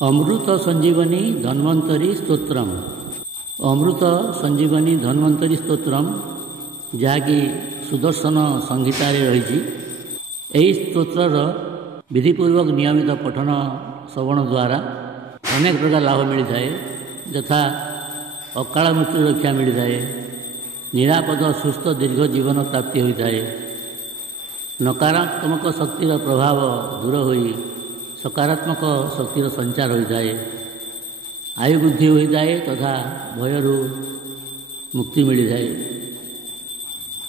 अमृत संजीवनी धन्वंतरी स्तोत्रम। अमृत संजीवनी धन्वंतरी स्तोत्रम जहाँकि सुदर्शन संहितार रही। यही स्तोत्रर विधिपूर्वक नियमित पठन श्रवण द्वारा अनेक प्रकार लाभ मिलता है, यथा अकाल मृत्यु रक्षा मिलता है, निरापद सुस्थ दीर्घ जीवन प्राप्ति होता है, नकारात्मक शक्तिर प्रभाव दूर होई सकारात्मक शक्तिर संचार होता है, आयु वृद्धि होता है तथा भयरू मुक्ति मिलता है।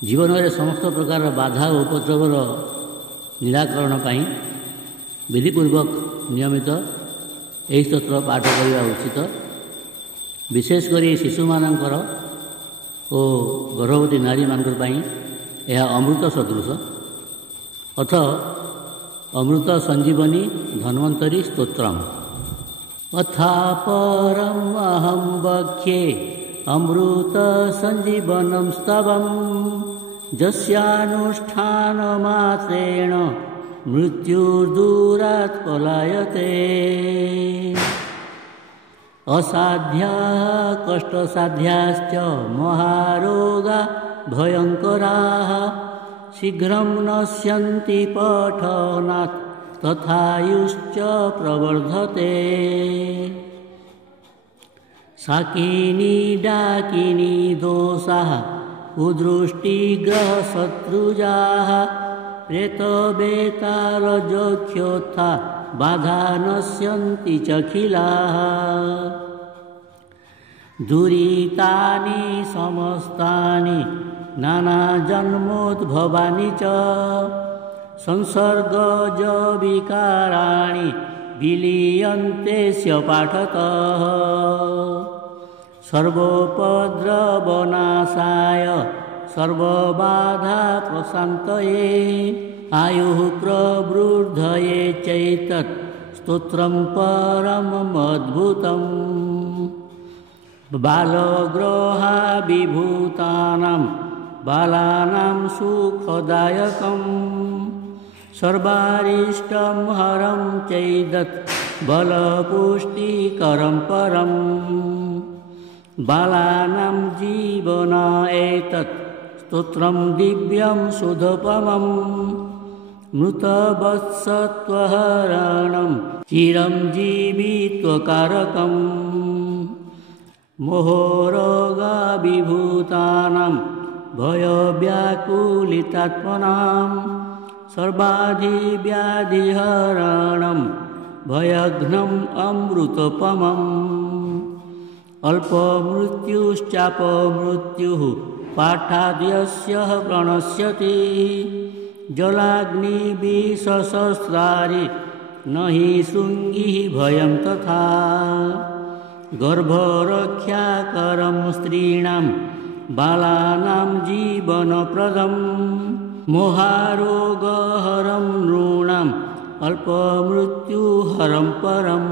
जीवन में समस्त प्रकार बाधा और उपद्रवर निराकरण पाई विधिपूर्वक नियमित यही स्तोत्र पाठ करने उचित। विशेषकर शिशु मानकर और गर्भवती नारी मानकर पाई यह अमृत सदृश। अथ अमृत संजीवनी धन्वंतरी स्तोत्रम। अथा परम अहम वक्ष्ये अमृत संजीवनम स्तवम जस्यानुष्ठान मात्रेण मृत्युर्दूरात् पलायते। असाध्या कष्टसाध्याश्च महारोगा भयंकराः शीघ्रं नश्यन्ति पठनात् तथायुश्च प्रवर्धते। शाकिनी डाकिनी दोषाः कुदृष्टिग्रहशत्रुजाः प्रेतबेतालजोख्योत्था बाधा नश्यन्ति चखिलाः। दुरितानि समस्तानि नानाजन्मोद्भवानि च संसर्गज विकाराणि विलीयन्तेस्य पाठतः। सर्वोपद्रवनाशाय सर्वबाधा प्रशान्तये आयुः प्रवृद्धये चैतत् स्तोत्रं परममद्भुतम्। बालग्रहाभिभूतानां बालानां सुखदायकम् सर्वारिष्टं हरं चैदत् बलपुष्टिकरं परम्। बालानां जीवन एतत् स्तोत्रं दिव्यं सुधपमम् मृतवत्सत्वहरणं चिरं जीवित्वकारकम्। मोहरोगविभूतानां भयव्याकुलितात्मनां सर्वाधिव्याधिहरणं भयघ्नम् अमृतोपमम्। अल्पमृत्युश्चापमृत्युः पाठाद्यस्य प्रणश्यति जलाग्निविसहस्रारि न हि शृङ्गिः भयं तथा। गर्भरक्षाकरं स्त्रीणां बालानां जीवनप्रदं मोहारोगहरं नॄणाम् अल्पमृत्युहरं परम्।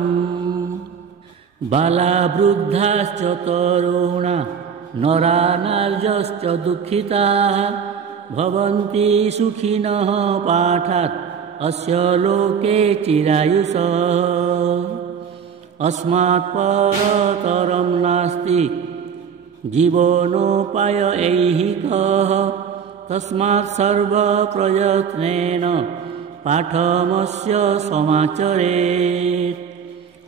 बालावृद्धाश्च तरुणा नरानार्यश्च दुःखिताः भवन्ति सुखिनः पाठात् अस्य लोके चिरायुषः। अस्मात् परतरं नास्ति जीवनोपाय ऐहिकः तस्मात् सर्वप्रयत्नेन पाठमस्य समाचरेत्।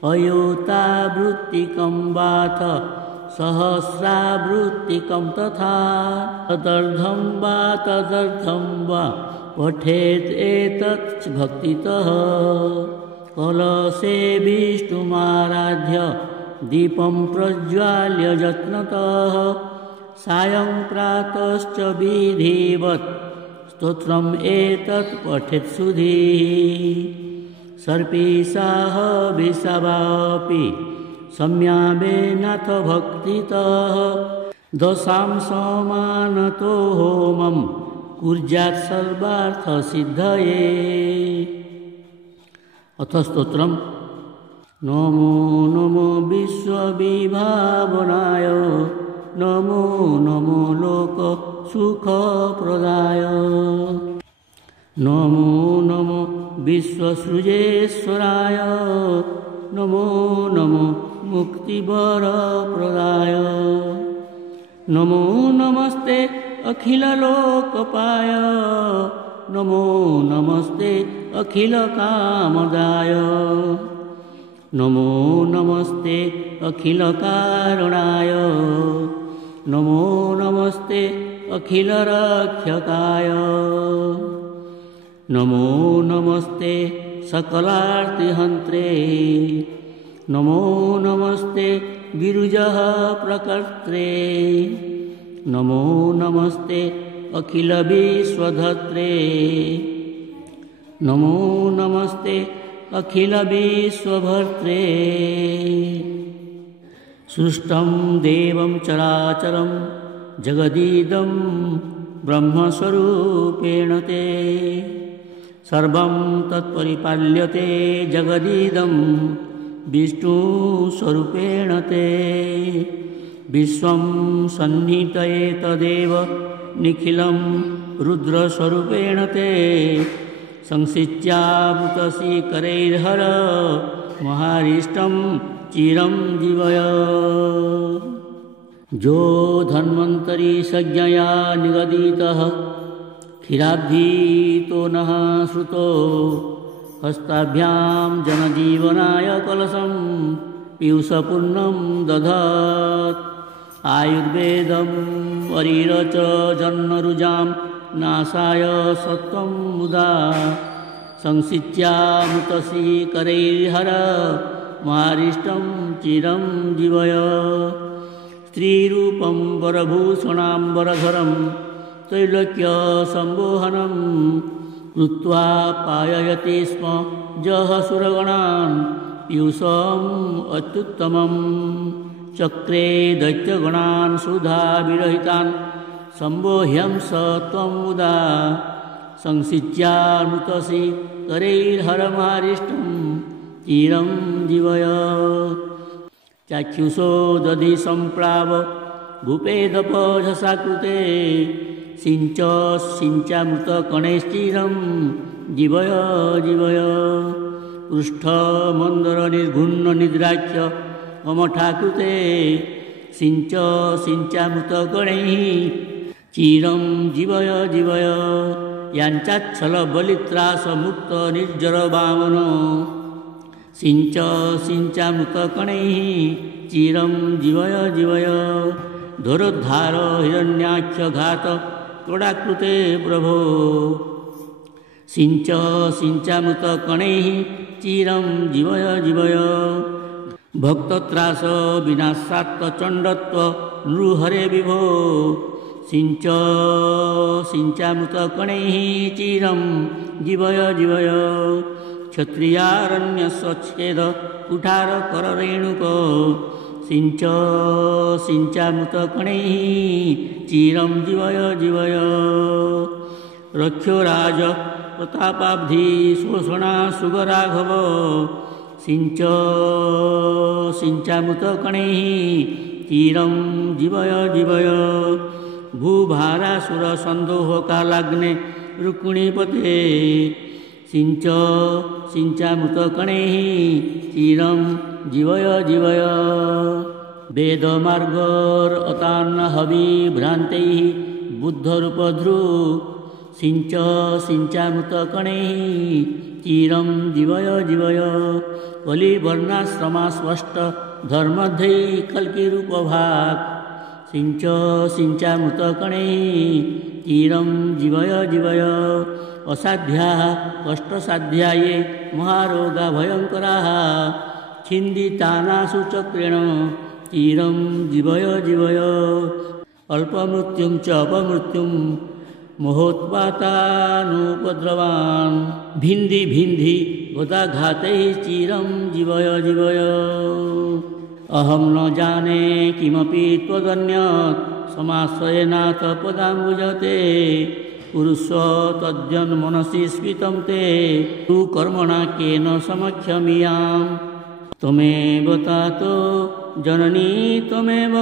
अयुतावृत्तिकं वाथ सहस्रावृत्तिकं तथा तदर्थं वा पठेत् एतत् भक्तितः। कलशे विष्णुमाराध्य दीपं प्रज्वाल्य यत्नतः सायं प्रातश्च विधिवत् स्तोत्रम् एतत् पठेत् सुधीः। सर्पीशाः विषावापि सम्यामेनाथ भक्तितः दशां समानतो होमं कुर्यात् सर्वार्थसिद्धये। अथ स्तोत्रम। नमो नमो विश्वविभावनाय नमो नमो लोक सुखप्रदाय नमो नमो विश्वसृजेश्वराय नमो नमो मुक्तिवरप्रदाय नमो नमस्ते अखिललोकपाय नमो नमस्ते अखिलकामदाय नमो नमस्ते अखिलकारणाय नमो नमस्ते अखिलरक्षकाय नमो नमस्ते सकलार्तिहन्त्रे नमो नमस्ते गिरिजः प्रकर्त्रे नमो नमस्ते अखिलविश्वधत्रे नमो नमस्ते अखिलविश्वभर्त्रे सृष्टं देवं चराचरं जगदीदं ब्रह्मस्वरूपेण ते सर्वं तत्परिपाल्यते जगदीदं विष्णुस्वरूपेण ते विश्वं सन्निहितये तदेव निखिलं रुद्रस्वरूपेण ते संसिच्यामृतशीकरैर्हर महारिष्टं चिरं जीवय जो धन्वन्तरी संज्ञया निगदितः क्षीराब्धितो नः श्रुतो हस्ताभ्यां जनजीवनाय कलशं पीयूषपूर्णं दधत् आयुर्वेदं वरीरच जन्मरुजां नाशाय सत्वं मुदा संसिच्यामृतशीकरैर्हर महारिष्टं चिरं जीवय स्त्रीरूपं वरभूषणाम्बरधरं त्रैलोक्यसम्मोहनं कृत्वा पाययति स्म जः सुरगणान् पीयूषम् अत्युत्तमं चक्रे दैत्यगणान् सुधाविरहितान् सम्बोह्यं स त्वं मुदा संसिच्यामृतशीकरैर्हरमहारिष्टं चिरं जीवय चाक्षुषो दधि सम्प्लाव भूपेदपझसा कृते सिञ्चामृतकणैश्चिरं जीवय जीवय पृष्ठमन्दरनिर्घुण्णनिद्राख्य अमठाकृते सिञ्चामृतकणैः चिरं जीवय जीवय याञ्चाच्छलबलित्रासमुक्तनिर्जरवामन सिञ्चामृतकणैः चिरं जीवय जीवय धरोद्धार हिरण्याख्यघात क्रोडाकृते प्रभो सिञ्चामृतकणैः चिरं जीवय जीवय भक्तत्रास विनाशात्तचण्डत्व नृहरे विभो सिञ्चामृतकणैः चिरं जीवय जीवय क्षत्रियारण्यस्वच्छेद कुठारकररेणुक सिञ्चामृतकणैः चिरं जीवय जीवय रक्षोराज प्रतापाब्धि शोषणा सुगराघव सिञ्चामृतकणैः चिरं जीवय जीवय भूभारासुरसन्दोहकालाग्ने रुक्मिणीपते सिञ्चामृतकणैः चिरं जीवय जीवय वेदमार्गरतान्नहविभ्रान्तैः बुद्धरूपध्रु सिञ्चामृतकणैः चिरं जीवय जीवय कलिवर्णाश्रमास्पष्ट धर्मध्यै कल्किरूपभाक् सिञ्चामृतकणैः चिरं जीवय जीवय असाध्याः कष्टसाध्याये महारोगा भयङ्कराः छिन्दितानासु चक्रेण चिरं जीवय जीवय अल्पमृत्युं च अपमृत्युं महोत्पातानुपद्रवान् भिन्धि गदाघातैः चिरं जीवय जीवय अहं न जाने किमपि त्वदन्यत् समाश्रयेनाथ पदाम्बुजते पुरुषो तद्जन्मनसि स्फीतं ते तु कर्मणा केन समक्षमियाम् त्वमेव तातो जननी त्वमेव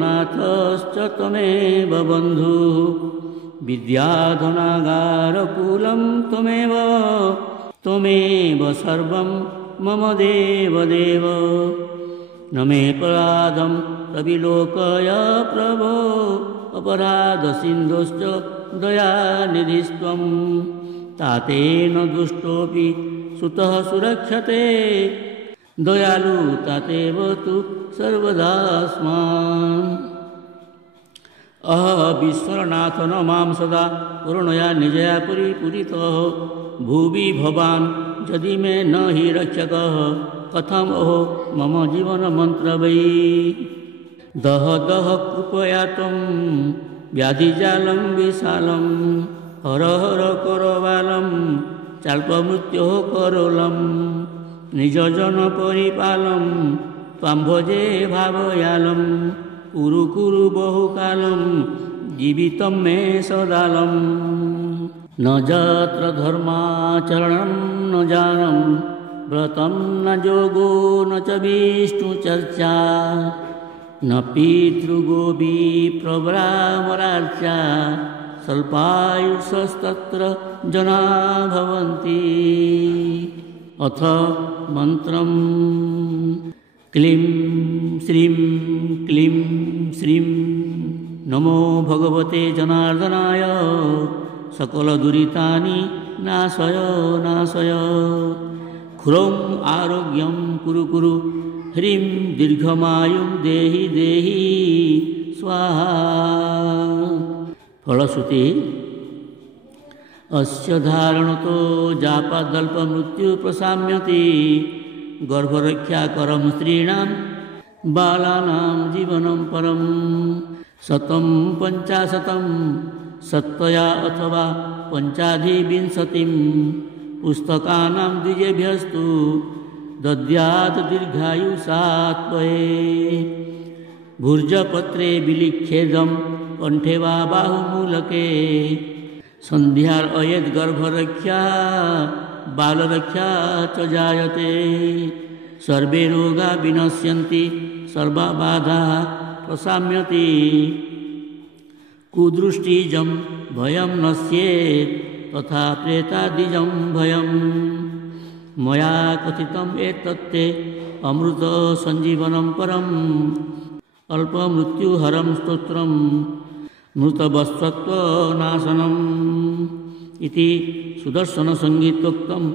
नाथश्च त्वमेव बन्धुः विद्याधनागारकुलं त्वमेव सर्वं मम देवदेव न मे अपराधं तविलोकय प्रभो अपराधसिन्धुश्च दयानिधिस्त्वं तातेन दुष्टोऽपि सुतः सुरक्षते दयालु तातेव तु सर्वदास्मान् विश्वनाथ न मां सदा करुणया निजया परिपूरितः भुवि भवान् यदि मे न हि रक्षकः कथम् अहो मम जीवनमन्त्र वै दह दह कृपया त्वं व्याधिजालं विशालं हर हर करवालं चाल्पमृत्योः करोलं निजजन परिपालं त्वां भजे भावयालं कुरु कुरु बहुकालं जीवितं मे सदालं न यत्र धर्माचरणं न जानम व्रतं न जोगो न च विष्णुचर्चा न पितृगोपी प्रवरामरार्चा स्वल्पायुषस्तत्र जना भवन्ति अथ मन्त्रं क्लीं श्रीं क्लीं श्रीं नमो भगवते जनार्दनाय सकलदुरितानि नाशय नाशय खुरं आरोग्यं कुरु कुरु ह्रीं दीर्घमायुं देहि देहि स्वाहा फलश्रुति अस्य धारणतो जापादल्पमृत्यु प्रशाम्यति गर्भरक्षाकरं स्त्रीणां बालानां जीवनं परं 150 सत्तया अथवा 25 पुस्तकानां द्विजेभ्यस्तु दद्यात् दीर्घायुषात्वये भुर्जपत्रे विलिख्येदं कण्ठे वा बाहुमूलके सन्ध्यार् अयेद् गर्भरक्षा बालरक्षा च जायते सर्वे रोगा विनश्यन्ति सर्वा बाधाः प्रशाम्यति कुदृष्टिजं भयं नश्येत् तथा प्रेतादिजं भयं मया कथितम् एतत्ते अमृत संजीवनं परम् अल्पमृत्युहरं स्तोत्रम् मृतवस्त्वनाशनम् इति सुदर्शन संगीतोक्तम्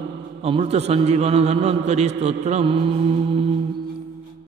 अमृत संजीवन धन्वन्तरी स्तोत्रम्।